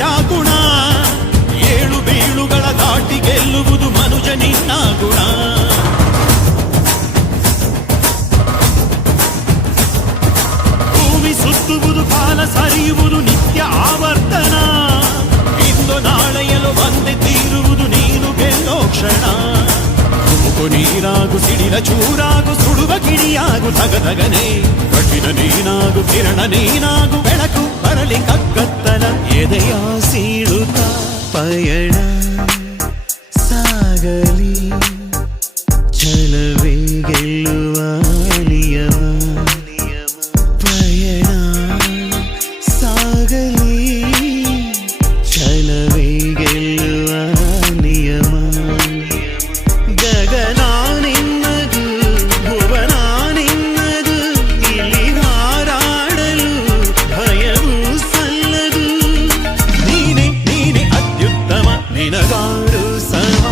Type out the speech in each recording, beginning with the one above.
ರಾಜಗುಣ. ಏಳು ಬೀಳುಗಳ ದಾಟಿ ಗೆಲ್ಲುವುದು ಮನುಜ ನಿನ್ನ ಗುಣ. ಭೂಮಿ ಸುತ್ತುವುದು ಕಾಲ ಸರಿಯುವುದು ನಿತ್ಯ ಆವರ್ತನ. ಇಂದು ನಾಳೆಯಲು ಬಂದೆ ತೀರುವುದು ನೀನು ಗೆಲ್ಲೋ ಕ್ಷಣ. ತುಮುಕು ನೀರಾಗು ಸಿಡಿಲ ಚೂರಾಗು ಸುಡುವ ಗಿಡಿಯಾಗು ಧಗಧಗನೆ. ಕಠಿಣ ನೀನಾಗು ಕಿರಣ ನೀನಾಗು ಬೆಳಕು ಬರಲಿ ಕಗ್ಗತ್ತಲ. ಎದೆಯ ಸೀಳುತ್ತ ಪಯಣ ಸಾಗಲಿ ಛಲವೇ ಗೆಲ್ಲುವ ನಿಯಮ. ಪಯಣ ಸಾಗಲಿ ಛಲವೇ ಗೆಲ್ಲುವ ನಿಯಮ. ಗಗನ ನಿನ್ನದು ಭುವನ ನಿನ್ನದು. ಇಲ್ಲಿ ಹಾರಾಡಲು ಭಯವೂ ಸಲ್ಲದು. ನೀನೆ ನೀನೆ ಅತ್ಯುತ್ತಮ ನಿನಗಾರು ಸಮ.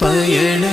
ಪಯಣ